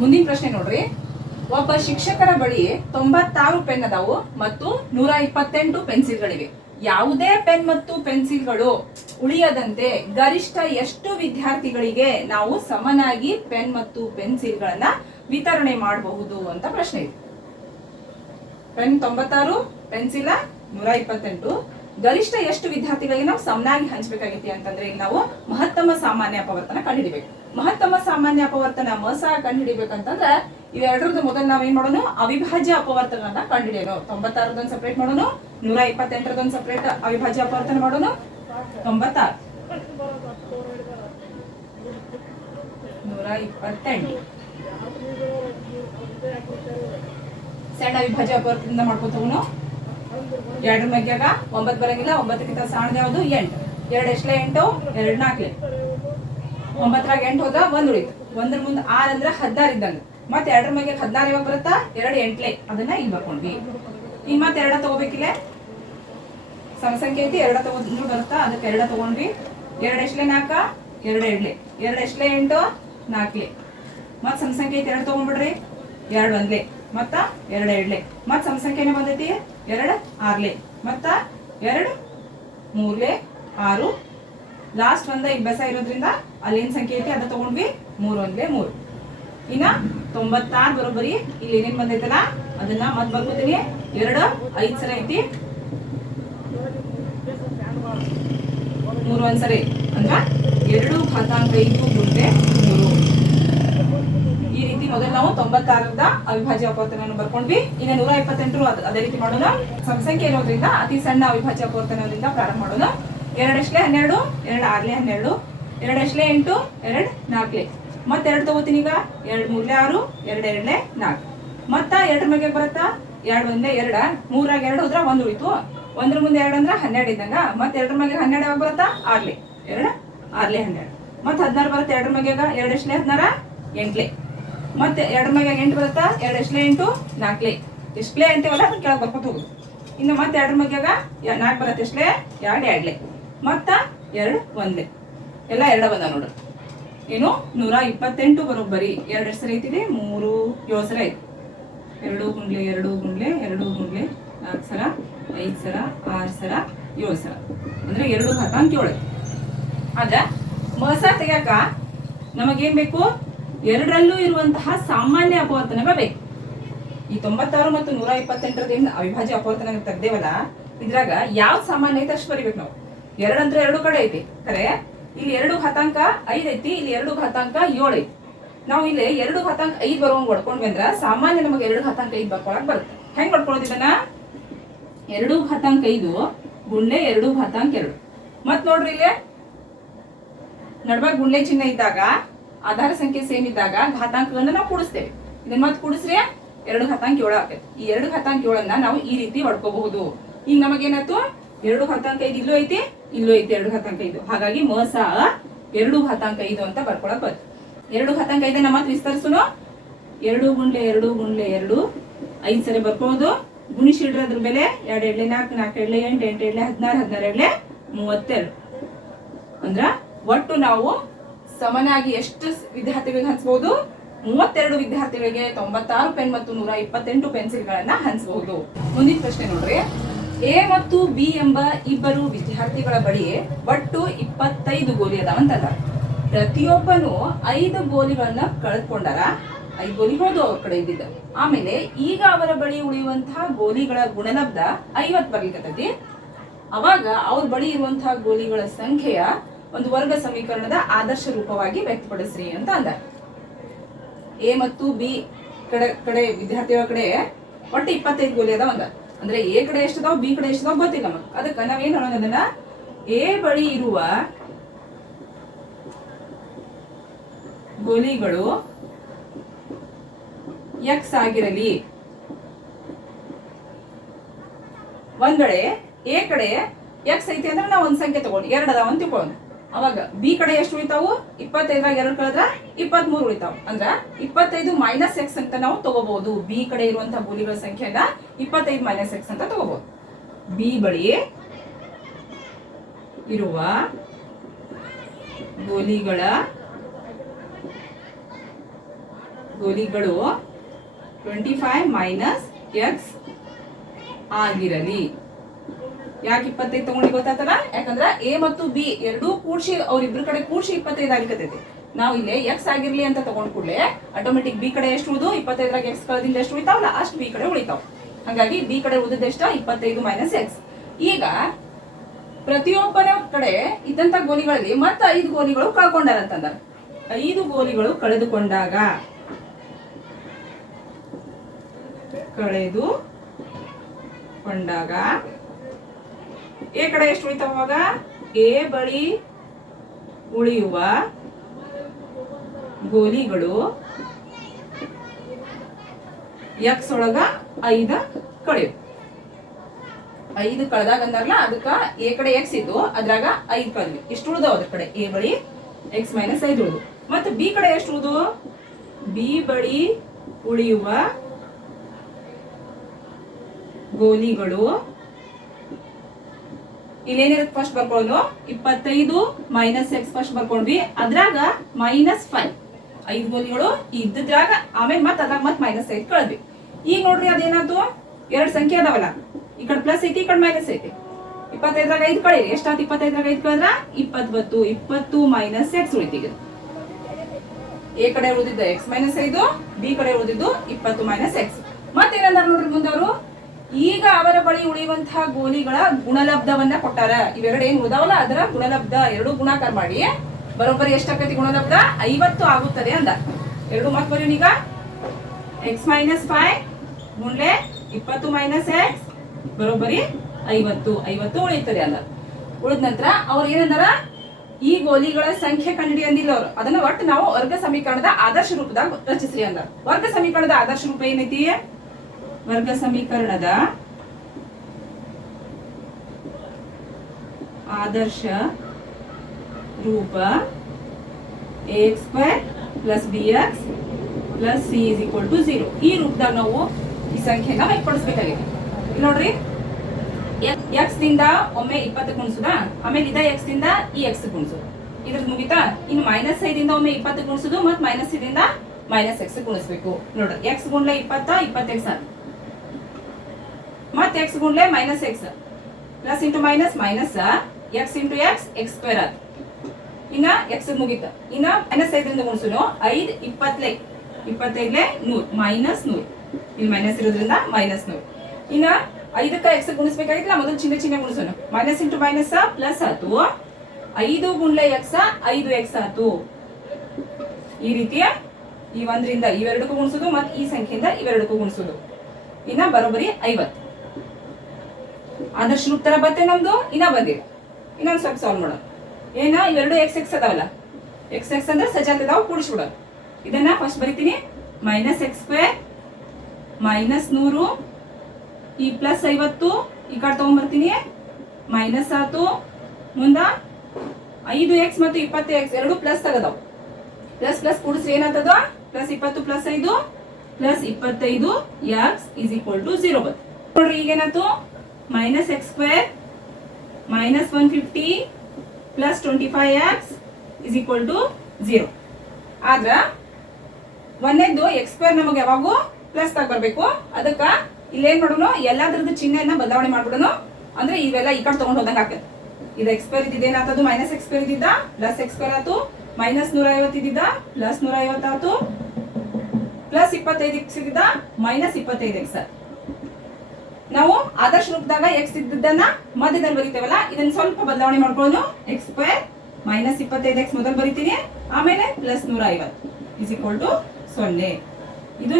ಮುಂದಿನ ಪ್ರಶ್ನೆ ನೋಡ್ರಿ. ಒಬ್ಬ ಶಿಕ್ಷಕರ ಬಳಿ ತೊಂಬತ್ತಾರು ಪೆನ್ ಅದಾವು ಮತ್ತು ನೂರ ಇಪ್ಪತ್ತೆಂಟು ಪೆನ್ಸಿಲ್ಗಳಿವೆ. ಯಾವುದೇ ಪೆನ್ ಮತ್ತು ಪೆನ್ಸಿಲ್ಗಳು ಉಳಿಯದಂತೆ ಗರಿಷ್ಠ ಎಷ್ಟು ವಿದ್ಯಾರ್ಥಿಗಳಿಗೆ ನಾವು ಸಮನಾಗಿ ಪೆನ್ ಮತ್ತು ಪೆನ್ಸಿಲ್ಗಳನ್ನ ವಿತರಣೆ ಮಾಡಬಹುದು ಅಂತ ಪ್ರಶ್ನೆ ಇದೆ. ಪೆನ್ ತೊಂಬತ್ತಾರು, ಪೆನ್ಸಿಲ ನೂರ ಇಪ್ಪತ್ತೆಂಟು ಗರಿಷ್ಠ ಎಷ್ಟು ವಿದ್ಯಾರ್ಥಿಗಳಿಗೆ ನಾವು ಸಮನಾಗಿ ಹಂಚಬೇಕಾಗೈತಿ ಅಂತಂದ್ರೆ ನಾವು ಮಹತ್ತಮ ಸಾಮಾನ್ಯ ಅಪವರ್ತನ ಕಂಡುಹಿಡಿಬೇಕು. ಮಹತ್ತಮ ಸಾಮಾನ್ಯ ಅಪವರ್ತನ ಮಸ ಕಂಡುಹಿಡಿಬೇಕಂತಂದ್ರೆ ಇವೆರಡರದ್ದು ಮೊದಲು ನಾವೇನ್ ಮಾಡೋಣ ಅವಿಭಾಜ್ಯ ಅಪವರ್ತನ ಕಂಡುಹಿಡಿಯೋಣ ತೊಂಬತ್ತಾರದೊಂದು ಸಪ್ರೇಟ್ ಮಾಡೋಣ ನೂರ ಇಪ್ಪತ್ತೆಂಟರದೊಂದು ಸಪ್ರೇಟ್ ಅವಿಭಾಜ್ಯ ಅಪವರ್ತನ ಮಾಡೋಣ ತೊಂಬತ್ತಾರು. ನೂರ ಇಪ್ಪತ್ತೆಂಟು ಸಣ್ಣ ಅವಿಭಾಜ್ಯ ಅಪವರ್ತನದಿಂದ ಮಾಡ್ಕೊತ ಹೋಗೋಣ ಎರಡರ ಮಗ್ಯಾಗ ಒಂಬತ್ ಬರಂಗಿಲ್ಲ, ಒಂಬತ್ತಕ್ಕಿಂತ ಸಣ್ಣದ ಯಾವುದು? ಎಂಟು. ಎರಡು ಎಷ್ಟಲೆ ಎಂಟು? ಎರಡು ನಾಲ್ಕಲೆ ಒಂಬತ್ತರಾಗ ಎಂಟು ಹೋದ ಒಂದ್ ಉಳಿತು. ಒಂದ್ರ ಮುಂದೆ ಆರ್ ಅಂದ್ರೆ ಹದಿನಾರು ಇದ್ದಂಗ. ಮತ್ತೆ ಎರಡರ ಮಗ್ಯಾಗ ಹದಿನಾರು ಯಾವಾಗ ಬರುತ್ತಾ? ಎರಡು ಎಂಟ್ಲೆ. ಅದನ್ನ ಇಲ್ಲಿ ಬರ್ಕೊಂಡ್ವಿ. ಈಗ ಮತ್ತೆ ಎರಡ ತಗೋಬೇಕಿಲ್ಲ ಸಮಸಂಖ್ಯೆ ಐತಿ ಎರಡ ತಗೊಂಡ್ರು ಬರುತ್ತಾ? ಅದಕ್ಕೆ ಎರಡ ತಗೊಂಡ್ವಿ. ಎರಡು ಎಷ್ಟಲೆ ನಾಲ್ಕ ಎರಡು ಎರಡ್ಲೆ ಎರಡು ಎಷ್ಟಲೆ ಎಂಟು? ನಾಲ್ಕಲೆ ಮತ್ ಸಮಸಂಖ್ಯೆ ಐತಿ ಎರಡು ತಗೊಂಡ್ಬಿಡ್ರಿ? ಎರಡು ಒಂದ್ಲೆ. ಮತ್ತ ಎರಡು ಎರಡ್ಲೆ ಮತ್ ಸಮಸಂಖ್ಯೆನೇ ಬಂದೈತಿ? ಎರಡು ಆರ್ಲೆ. ಮತ್ತ ಎರಡು ಮೂರ್ಲೆ ಆರು. ಲಾಸ್ಟ್ ಒಂದ ಈಗ ಬೆಸ ಇರೋದ್ರಿಂದ ಅಲ್ಲೇನ್ ಸಂಖ್ಯೆ ಐತಿ? ಅದ ತಗೊಂಡ್ವಿ ಮೂರ್ ಒಂದ್ಲೆ ಮೂರು. ಇನ್ನ ತೊಂಬತ್ತಾರು ಬರೋಬ್ಬರಿ ಇಲ್ಲಿ ಏನೇನ್ ಬಂದೈತಲ್ಲ, ಅದನ್ನ ಮತ್ ಬರ್ಕೋತೀನಿ. ಎರಡು ಐದ್ ಸರಿ ಐತಿ. ಮೂರು ಒಂದ್ಸರಿ ಅಂದ್ರ ಎರಡು ಘಾತಾಂಕ ಐದು ಮುಂದೆ ಮೂರು. ನಾವು ತೊಂಬತ್ತಾರರಿಂದ ಅವಿಭಾಜ್ಯ ಅಪವರ್ತನವನ್ನು ಬರ್ಕೊಂಡ್ವಿ. ಇನ್ನು ನೂರ ಇಪ್ಪತ್ತೆಂಟರು ಅದ್- ರೀತಿ ಮಾಡೋಣ. ಸಮಸಂಖ್ಯೆ ಇರೋದ್ರಿಂದ ಅತಿ ಸಣ್ಣ ಅವಿಭಾಜ್ಯ ಅಪವರ್ತನದಿಂದ ಪ್ರಾರಂಭ ಮಾಡೋಣ. ಎರಡಷ್ಟೇ ಹನ್ನೆರಡು, ಎರಡು ಆರ್ಲೆ ಹನ್ನೆರಡು, ಎರಡಷ್ಟೇ ಎಂಟು, ಎರಡ್ ನಾಲ್ಕಲೆ ಮತ್ತೆ ಎರಡು ತಗೋತೀನಿ ಈಗ. ಎರಡು ಮೂರ್ಲೆ ಆರು, ಎರಡು ಎರಡನೇ ನಾಲ್ಕು. ಮತ್ತ ಎರಡರ ಮೇಲೆ ಬರುತ್ತಾ? ಎರಡು ಒಂದೇ ಎರಡ. ಮೂರಾಗ ಎರಡು ಹೋದ್ರ ಒಂದು ಉಳಿತು. ಒಂದ್ರ ಮುಂದೆ ಎರಡು ಅಂದ್ರ ಹನ್ನೆರಡು ಇದ್ದಂಗ. ಮತ್ತೆ ಎರಡರ ಮೇಲೆ ಹನ್ನೆರಡು ಯಾವಾಗ ಬರುತ್ತಾ? ಆರ್ಲೆ. ಎರಡು, ಆರ್ಲೆ ಹನ್ನೆರಡು. ಮತ್ತೆ ಹದಿನಾರು ಬರುತ್ತೆ. ಎರಡರ ಮ್ಯಾಗ ಎರಡಷ್ಟೇ ಹದಿನಾರ, ಎಂಟ್ಲೆ. ಮತ್ತೆ ಎರಡು ಮ್ಯಾಗ ಎಂಟು ಬರುತ್ತಾ? ಎರಡು ಎಷ್ಟಲೆ ಎಂಟು? ನಾಲ್ಕಲೇ ಎಷ್ಟಲೆ ಅಂತೀವಲ್ಲ ಅದನ್ನ ಕೆಳಗೆ ಬರ್ಕೊತ ಹೋಗುದು ಇನ್ನು ಮತ್ತೆ ಎರಡ್ರ ಮ್ಯಾಗ ನಾಲ್ಕು ಬರುತ್ತೆ ಎಷ್ಟಲೇ ಎರಡು ಎರಡ್ಲೆ ಮತ್ತ ಎರಡು ಒಂದ್ಲೆ ಎಲ್ಲ ಎರಡ ಬಂದ ನೋಡು. ಏನು? ನೂರ ಇಪ್ಪತ್ತೆಂಟು ಬರೋಬ್ಬರಿ. ಎರಡು ಎಷ್ಟು ಐತಿದೆ? ಮೂರು. ಏಳು ಸರ ಐತಿ ಎರಡು ಗುಂಡ್ಲೆ ಎರಡು ಗುಂಡ್ಲೆ ಎರಡು ಗುಂಡ್ಲೆ, ನಾಲ್ಕು ಸರ, ಐದು ಸರ, ಆರು ಸರ, ಏಳು ಸರ. ಅಂದ್ರೆ ಎರಡು ಘಾತಾಂಕ ಏಳು ಆದ್ರ ಮಸ ತೆಗ್ಯಾಕ ನಮಗೇನ್ ಬೇಕು? ಎರಡರಲ್ಲೂ ಇರುವಂತಹ ಸಾಮಾನ್ಯ ಅಪವರ್ತನವೇ ಬೇಕು ಈ ತೊಂಬತ್ತಾರು ಮತ್ತು ನೂರ ಇಪ್ಪತ್ತೆಂಟರದಿಂದ ಅವಿಭಾಜ್ಯ ಅಪವರ್ತನ ತೆಗ್ದೇವಲ್ಲ, ಇದ್ರಾಗ ಯಾವ ಸಾಮಾನ್ಯ ಐತೆ ಅಷ್ಟು ಬರಿಬೇಕು ನಾವು. ಎರಡಂತ್ರ ಎರಡು ಕಡೆ ಐತಿ. ಖರೆ, ಇಲ್ಲಿ ಎರಡು ಘಾತಾಂಕ ಐದೈತಿ ಐತಿ, ಇಲ್ಲಿ ಎರಡು ಘಾತಾಂಕ ಏಳು ಐತಿ. ನಾವು ಇಲ್ಲಿ ಎರಡು ಘಾತಾಂಕ ಐದು ಬರುವಂಗ್ ಹೊಡ್ಕೊಂಡ್ವಿ ಸಾಮಾನ್ಯ ನಮಗೆ ಎರಡು ಘಾತಾಂಕ ಐದು ಬರ್ಕೊಳಕ್ ಬರುತ್ತೆ. ಹೆಂಗ್ ಮಾಡ್ಕೊಳ್ಳೋದು ಇದನ್ನ? ಎರಡು ಘಾತಾಂಕ ಐದು ಗುಂಡೆ ಎರಡು ಘಾತಾಂಕ ಎರಡು. ಮತ್ ನೋಡ್ರಿ ಇಲ್ಲಿ ನಡ್ಬಾಗ ಗುಂಡೆ ಚಿಹ್ನೆ ಇದ್ದಾಗ ಆಧಾರ ಸಂಖ್ಯೆ ಸೇಮ್ ಇದ್ದಾಗ ಘಾತಾಂಕಗಳನ್ನ ನಾವು ಕೂಡಿಸ್ತೇವೆ. ಇದನ್ನ ಮತ್ತೆ ಕೂಡಿಸ್ರೆ ಎರಡು ಘಾತಾಂಕ ಏಳು ಆಕೈತಿ. ಈ ಎರಡು ಘಾತಾಂಕ ಏಳನ್ನ ನಾವು ಈ ರೀತಿ ಹೊಡ್ಕೋಬಹುದು. ಈಗ ನಮಗೇನಾಯ್ತು? ಎರಡು ಘಾತಾಂಕ ಐದು ಇಲ್ಲೂ ಐತಿ ಇಲ್ಲೂ ಐತಿ ಎರಡು ಘಾತಾಂಕ ಐದು. ಹಾಗಾಗಿ ಮಸ ಎರಡು ಘಾತಾಂಕ ಐದು ಅಂತ ಬರ್ಕೊಳಕ್ ಬರ್ತದೆ ಎರಡು ಘಾತಾಂಕ ಐದನ್ನ ಮತ್ತೆ ವಿಸ್ತರಿಸುನು? ಎರಡು ಗುಂಡ್ಲೆ ಎರಡು ಗುಂಡ್ಲೆ ಎರಡು. ಐದು ಸರಿ ಬರ್ಕೋದು ಗುಣಿಸಿಡ್ರ ಅದ್ರ ಮೇಲೆ ಎರಡು ಎಡ್ಲೆ ನಾಲ್ಕು ನಾಲ್ಕು ಎಡ್ಲೆ ಎಂಟು ಎಂಟು ಎಡ್ಲೆ ಹದಿನಾರು ಹದಿನಾರು ಎಡ್ಲೆ ಮೂವತ್ತೆರಡು. ಅಂದ್ರ ಒಟ್ಟು ನಾವು ಸಮನಾಗಿ ಎಷ್ಟು ವಿದ್ಯಾರ್ಥಿಗಳಿಗೆ ಹಂಚಬಹುದು ಮೂವತ್ತೆರಡು ವಿದ್ಯಾರ್ಥಿಗಳಿಗೆ ತೊಂಬತ್ತಾರು ಪೆನ್ ಮತ್ತು ನೂರ ಇಪ್ಪತ್ತೆಂಟು ಪೆನ್ಸಿಲ್ಗಳನ್ನ ಹಂಚಬಹುದು ಮುಂದಿನ ಪ್ರಶ್ನೆ ನೋಡ್ರಿ. ಎ ಮತ್ತು ಬಿ ಎಂಬ ಇಬ್ಬರು ವಿದ್ಯಾರ್ಥಿಗಳ ಬಳಿ ಒಟ್ಟು ಇಪ್ಪತ್ತೈದು ಗೋಲಿ ಅದಾವಂತಲ್ಲ ಪ್ರತಿಯೊಬ್ಬನು ಐದು ಗೋಲಿಗಳನ್ನ ಕಳೆದುಕೊಂಡಾರ ಐದು ಗೋಲಿ ಹೋದು ಅವ್ರ ಕಡೆ ಇದ್ದಿದ್ದ. ಆಮೇಲೆ ಈಗ ಅವರ ಬಳಿ ಉಳಿಯುವಂತಹ ಗೋಲಿಗಳ ಗುಣಲಬ್ಧ ಐವತ್ತು ಬರ್ಲಿಕ್ಕತ್ತೈತಿ ಅವಾಗ ಅವ್ರ ಬಳಿ ಇರುವಂತಹ ಗೋಲಿಗಳ ಸಂಖ್ಯೆಯ ಒಂದು ವರ್ಗ ಸಮೀಕರಣದ ಆದರ್ಶ ರೂಪವಾಗಿ ವ್ಯಕ್ತಪಡಿಸ್ರಿ ಅಂತ ಅಂದ. ಎ ಮತ್ತು ಬಿ ಕಡೆ ಕಡೆ, ವಿದ್ಯಾರ್ಥಿಗಳ ಕಡೆ ಒಟ್ಟು ಇಪ್ಪತ್ತೈದು ಗೋಲಿ ಅಂದ ಅಂದ್ರೆ ಎ ಕಡೆ ಎಷ್ಟದಾವ್ ಬಿ ಕಡೆ ಎಷ್ಟದಾವ್ ಗೊತ್ತಿಲ್ಲ ನಮಗೆ. ಅದಕ್ಕ ನಾವೇನ್ ಹೇಳೋಣ ಅದನ್ನ? ಎ ಬಳಿ ಇರುವ ಗೋಲಿಗಳು ಎಕ್ಸ್ ಆಗಿರಲಿ. ಒಂದ್ ವೇಳೆ ಎ ಕಡೆ ಎಕ್ಸ್ ಐತಿ ಅಂದ್ರೆ ನಾವು ಒಂದ್ ಸಂಖ್ಯೆ ತಗೊಂಡು, ಎರಡ್ ಅದಾವ ಅಂತ ತಿಳ್ಕೊಳ್ಳೋಣ. ಅವಾಗ ಬಿ ಕಡೆ ಎಷ್ಟು ಉಳಿತಾವು? ಇಪ್ಪತ್ತೈದ್ರಾಗ ಎರಡು ಕಳೆದ್ರ ಇಪ್ಪತ್ತ್ ಮೂರು ಉಳಿತಾವ. ಅಂದ್ರ ಇಪ್ಪತ್ತೈದು ಮೈನಸ್ ಎಕ್ಸ್ ಅಂತ ನಾವು ತಗೋಬಹುದು ಬಿ ಕಡೆ ಇರುವಂತಹ ಗೋಲಿಗಳ ಸಂಖ್ಯೆನ ಇಪ್ಪತ್ತೈದು ಮೈನಸ್ ಎಕ್ಸ್ ಅಂತ ತಗೋಬಹುದು ಬಿ ಬಳಿ ಇರುವ ಗೋಲಿಗಳ ಗೋಲಿಗಳು ಟ್ವೆಂಟಿ ಫೈವ್ ಮೈನಸ್ ಎಕ್ಸ್ ಆಗಿರಲಿ. ಯಾಕೆ ಇಪ್ಪತ್ತೈದು ತಗೊಂಡಿ ಗೊತ್ತಾತಲ್ಲ ಯಾಕಂದ್ರ ಎ ಮತ್ತು ಬಿ ಎರಡೂ ಕೂಡ್ಸಿ, ಅವ್ರಿಬ್ರ ಕಡೆ ಕೂಡ್ಸಿ ಇಪ್ಪತ್ತೈದು ಆಗ್ಲಿಕತ್ತೈತಿ ನಾವು ಇಲ್ಲಿ ಎಕ್ಸ್ ಆಗಿರ್ಲಿ ಅಂತ ತಗೊಂಡ್ ಕೂಡಲೇ ಆಟೋಮೆಟಿಕ್ ಬಿ ಕಡೆ ಎಷ್ಟು ಉಳಿದು, ಇಪ್ಪತ್ತೈದ್ರಾಗ ಎಕ್ಸ್ ಕಳೆದಿಂದ ಎಷ್ಟು ಉಳಿತಾವಲ್ಲ, ಅಷ್ಟು ಬಿ ಕಡೆ ಉಳಿತಾವ್. ಹಾಗಾಗಿ ಬಿ ಕಡೆ ಉಳಿದ ಎಷ್ಟ? ಇಪ್ಪತ್ತೈದು ಮೈನಸ್ ಎಕ್ಸ್ ಈಗ ಪ್ರತಿಯೊಬ್ಬನ ಕಡೆ ಇದ್ದಂತ ಗೋಲಿಗಳಲ್ಲಿ ಮತ್ತೆ ಐದು ಗೋಲಿಗಳು ಕಳ್ಕೊಂಡಾರಂತಂದ್ರೆ ಐದು ಗೋಲಿಗಳು ಕಳೆದುಕೊಂಡಾಗ ಕಳೆದು ಕೊಂಡಾಗ ಎ ಕಡೆ ಎಷ್ಟು ಉಳಿತಾವ ಅವಾಗ? ಎ ಬಳಿ ಉಳಿಯುವ ಗೋಲಿಗಳು ಎಕ್ಸ್ ಒಳಗ ಐದ ಕಳೆಯು ಐದು ಕಳೆದಾಗ ಅಂದಾರಲ್ಲ ಅದಕ್ಕ ಎ ಕಡೆ ಎಕ್ಸ್ ಇದ್ದು ಅದ್ರಾಗ ಐದು ಕಳೆದ್ವಿ. ಇಷ್ಟು ಉಳ್ದವ ಅದ್ರ ಕಡೆ. ಎ ಬಳಿ ಎಕ್ಸ್ ಮೈನಸ್ ಐದು ಉಳಿದು. ಮತ್ತೆ ಬಿ ಕಡೆ ಎಷ್ಟು ಉಳಿದು? ಬಿ ಬಳಿ ಉಳಿಯುವ ಗೋಲಿಗಳು ಇಲ್ಲೇನಿರುತ್ತೆ ಫಸ್ಟ್ ಬರ್ಕೊಳ್ಳೋದು ಇಪ್ಪತ್ತೈದು ಮೈನಸ್ ಎಕ್ಸ್ ಫಸ್ಟ್ ಬರ್ಕೊಂಡ್ವಿ ಅದ್ರಾಗ ಮೈನಸ್ ಫೈವ್ ಐದು ಗೋಲಿಗಳು ಇದ್ದಿದ್ರಾಗ, ಆಮೇಲೆ ಮತ್ತೆ ಅದ್ರಾಗ ಮತ್ತೆ ಮೈನಸ್ ಐದು ಕಳೆದ್ವಿ. ಈಗ ನೋಡ್ರಿ ಅದೇನಾಯ್ತು? ಎರಡು ಸಂಖ್ಯೆ ಅದಾವಲ್ಲ. ಈ ಕಡೆ ಪ್ಲಸ್ ಐತಿ ಈ ಕಡೆ ಮೈನಸ್ ಐತಿ ಇಪ್ಪತ್ತೈದ್ರಾಗ ಐದು ಕಳಿ ಎಷ್ಟಾಯ್ತು ಇಪ್ಪತ್ತೈದ್ರಾಗ ಐದು ಕಳೆದ್ರ? ಇಪ್ಪತ್ತು ಇಪ್ಪತ್ತು ಮೈನಸ್ ಎಕ್ಸ್ ಉಳಿತೀಗ ಎ ಕಡೆ ಉಳಿದಿದ್ದು ಎಕ್ಸ್ ಮೈನಸ್ ಐದು, ಬಿ ಕಡೆ ಉಳಿದಿದ್ದು ಇಪ್ಪತ್ತು ಮೈನಸ್ ಎಕ್ಸ್ ಮತ್ತೇನಂದ್ರೆ ನೋಡ್ರಿ ಮುಂದವರು? ಈಗ ಅವರ ಬಳಿ ಉಳಿಯುವಂತಹ ಗೋಲಿಗಳ ಗುಣಲಬ್ಧವನ್ನ ಕೊಟ್ಟಾರ. ಇವೆರಡು ಏನ್ ಉಳಿದಾವಲ್ಲ? ಅದರ ಗುಣಲಬ್ಧ. ಎರಡು ಗುಣಾಕಾರ ಮಾಡಿ. ಬರೋಬ್ಬರಿ ಎಷ್ಟಾಕತಿ ಗುಣಲಬ್ಧ? ಐವತ್ತು ಆಗುತ್ತದೆ ಅಂದ. ಎರಡು ಮತ್ ಬರೀ ಈಗ. ಎಕ್ಸ್ ಮೈನಸ್ ಫೈವ್ ಗುಂಡ್ಲೆ ಇಪ್ಪತ್ತು ಮೈನಸ್ ಎಕ್ಸ್ ಬರೋಬ್ಬರಿ ಐವತ್ತು. ಐವತ್ತು ಉಳಿಯುತ್ತದೆ ಅಂದ. ಉಳಿದ ನಂತರ ಅವ್ರು ಏನಂದಾರ? ಈ ಗೋಲಿಗಳ ಸಂಖ್ಯೆ ಕನ್ನಡಿ ಅಂದಿಲ್ಲ ಅವ್ರು. ಅದನ್ನ ಒಟ್ಟು ನಾವು ವರ್ಗ ಸಮೀಕರಣದ ಆದರ್ಶ ರೂಪದಾಗ ರಚಿಸ್ರಿ ಅಂದ. ವರ್ಗ ಸಮೀಕರಣದ ಆದರ್ಶ ರೂಪ ಏನೈತಿ? ವರ್ಗ ಸಮೀಕರಣದ ಆದರ್ಶ ರೂಪ x square plus b x plus c is equal to zero ಈ ರೂಪದಾಗ ನಾವು ಈ ಸಂಖ್ಯೆನ ವ್ಯಕ್ತಪಡಿಸ್ಬೇಕಾಗಿದೆ. ನೋಡ್ರಿ. ಎಕ್ಸ್ ದಿಂದ ಒಮ್ಮೆ ಇಪ್ಪತ್ತು ಗುಣಿಸುದಾ? ಆಮೇಲೆ ಇದ ಎಕ್ಸ್ ದಿಂದ ಈ ಎಕ್ಸ್ ಗುಣಿಸೋದು. ಇದ್ರ ಮುಗಿತಾ? ಇನ್ನು ಮೈನಸ್ ಐದಿಂದ ಒಮ್ಮೆ ಇಪ್ಪತ್ತು ಗುಣಿಸುದು ಮತ್ತೆ ಮೈನಸ್ ದಿಂದ ಮೈನಸ್ ಎಕ್ಸ್ ಗುಣಿಸ್ಬೇಕು. ನೋಡ್ರಿ. ಎಕ್ಸ್ ಗುಂಡ್ಲೆ ಇಪ್ಪತ್ತ ಇಪ್ಪತ್ತು ಎಕ್ಸ್ ಮತ್ತೆ x ಗುಂಡ್ಲೆ minus x plus into minus minus x into x x square ಆದ. ಇನ್ನ ಎಕ್ಸ್ ಮುಗಿತ. ಇನ್ನ ಮೈನಸ್ ಐದರಿಂದ ಗುಣಿಸುನು ಐದು ಇಪ್ಪತ್ತಲೇ ಇಪ್ಪತ್ತೈದ್ಲೆ ನೂರು. ಮೈನಸ್ ನೂರು. ಇಲ್ಲಿ ಮೈನಸ್ ಇರೋದ್ರಿಂದ ಮೈನಸ್ ನೂರು. ಇನ್ನ ಐದಕ್ಕೆ ಎಕ್ಸ್ ಗುಣಿಸ್ಬೇಕಾಗಿತ್ತಲ್ಲ, ಮೊದಲು ಚಿನ್ನ ಚಿನ್ನ ಗುಣಿಸೋಣ. ಮೈನಸ್ ಇಂಟು ಮೈನಸ್ ಪ್ಲಸ್ ಆತು ಐದು ಗುಂಡ್ಲೆ ಎಕ್ಸ್ ಐದು ಎಕ್ಸ್ ಆತು ಈ ರೀತಿಯ ಈ ಒಂದರಿಂದ ಇವೆರಡಕ್ಕೂ ಗುಣಿಸೋದು ಮತ್ತು ಈ ಸಂಖ್ಯೆಯಿಂದ ಇವೆರಡಕ್ಕೂ ಗುಣಿಸೋದು. ಇನ್ನ ಬರೋಬ್ಬರಿ ಐವತ್ತು. ಆದರ್ಶ ರೂಪ ಥರ ಬತ್ತೆ ನಮ್ದು, ಇನ್ನ ಬಂದಿಲ್ಲ ಇನ್ನೊಂದು ಸ್ವಲ್ಪ ಸಾಲ್ವ್ ಮಾಡೋಣ. ಏನ, ಇವೆರಡು ಎಕ್ಸ್ ಎಕ್ಸ್ ಅದಾವಲ್ಲ? ಎಕ್ಸ್ ಎಕ್ಸ್ ಅಂದ್ರೆ ಸಜಾತ್ ಅದಾವ ಕೂಡಿಸ್ಬಿಡೋದು. ಇದನ್ನ ಫಸ್ಟ್ ಬರಿತೀನಿ. ಮೈನಸ್ ಎಕ್ಸ್ ಸ್ಕ್ವೇರ್ ಮೈನಸ್ ನೂರು, ಈ ಪ್ಲಸ್ ಐವತ್ತು, ಈ ಕಡೆ ತಗೊಂಡ್ಬರ್ತೀನಿ ಮೈನಸ್ ಆತು ಮುಂದ ಐದು ಎಕ್ಸ್ ಮತ್ತು ಇಪ್ಪತ್ತು ಎಕ್ಸ್ ಎರಡು ಪ್ಲಸ್ ತಗದಾವ್. ಪ್ಲಸ್ ಪ್ಲಸ್ ಕೂಡಿಸ್ರಿ ಏನಾಗ್ತದ? ಪ್ಲಸ್ ಇಪ್ಪತ್ತು ಪ್ಲಸ್ ಐದು ಪ್ಲಸ್ ಇಪ್ಪತ್ತೈದು x is equal to zero ಬಂತು ನೋಡ್ರಿ, ಈಗೇನಾಯ್ತು? Minus x square minus one fifty plus twenty five x is equal to zero ಆದ್ರೆ ಒಂದೇದ್ದು ಎಕ್ಸ್ ಸ್ಕ್ವೇರ್ ನಮಗೆ ಯಾವಾಗೂ ಪ್ಲಸ್ ತಾಗ ಬರಬೇಕು. ಅದಕ್ಕ ಇಲ್ಲೇನ್ ಮಾಡೋಣ ಎಲ್ಲಾದ್ರದ್ದು ಚಿಹ್ನೆಯನ್ನ ಬದಲಾವಣೆ ಮಾಡ್ಬಿಡೋಣ ಅಂದ್ರೆ ಇವೆಲ್ಲ ಈ ಕಡೆ ತೊಗೊಂಡು ಹೋದಂಗೆ ಆಗ್ತದೆ. ಇದು ಎಕ್ಸ್ಪೈರ್ ಸ್ಕ್ವೇರ್ ಇದ್ದಿದ್ದು ಏನಾಗ್ತದು ಮೈನಸ್ ಎಕ್ಸ್ಪೈರ್ ಇದ್ದಿದ್ದ? ಪ್ಲಸ್ ಎಕ್ಸ್ಪೈರ್ ಆಯ್ತು. ಮೈನಸ್ ನೂರ ಐವತ್ತಿದ್ದ ಪ್ಲಸ್ ನೂರ ಐವತ್ತಾಯ್ತು ಪ್ಲಸ್ ಇಪ್ಪತ್ತೈದು ಎಕ್ಸ್ ಇದ್ದಿದ್ದ? ಮೈನಸ್ ಇಪ್ಪತ್ತೈದು ಎಕ್ಸ್ ನಾವು ಆದರ್ಶ ರೂಪದಾಗ ಎಕ್ಸ್ ಇದ್ದದ್ದನ್ನ ಮಧ್ಯದಲ್ಲಿ ಬರಿತೇವಲ್ಲ, ಇದನ್ನ ಸ್ವಲ್ಪ ಬದಲಾವಣೆ ಮಾಡ್ಕೊಳೋದು ಎಕ್ಸ್ ಸ್ಕ್ವೇರ್ ಮೈನಸ್ ಇಪ್ಪತ್ತೈದು ಎಕ್ಸ್ ಮೊದಲು ಬರಿತೀನಿ, ಆಮೇಲೆ ಪ್ಲಸ್ ನೂರ ಐವತ್ತು ಇಸ್ ಈಕ್ವಲ್ ಟು ಸೊನ್ನೆ. ಇದು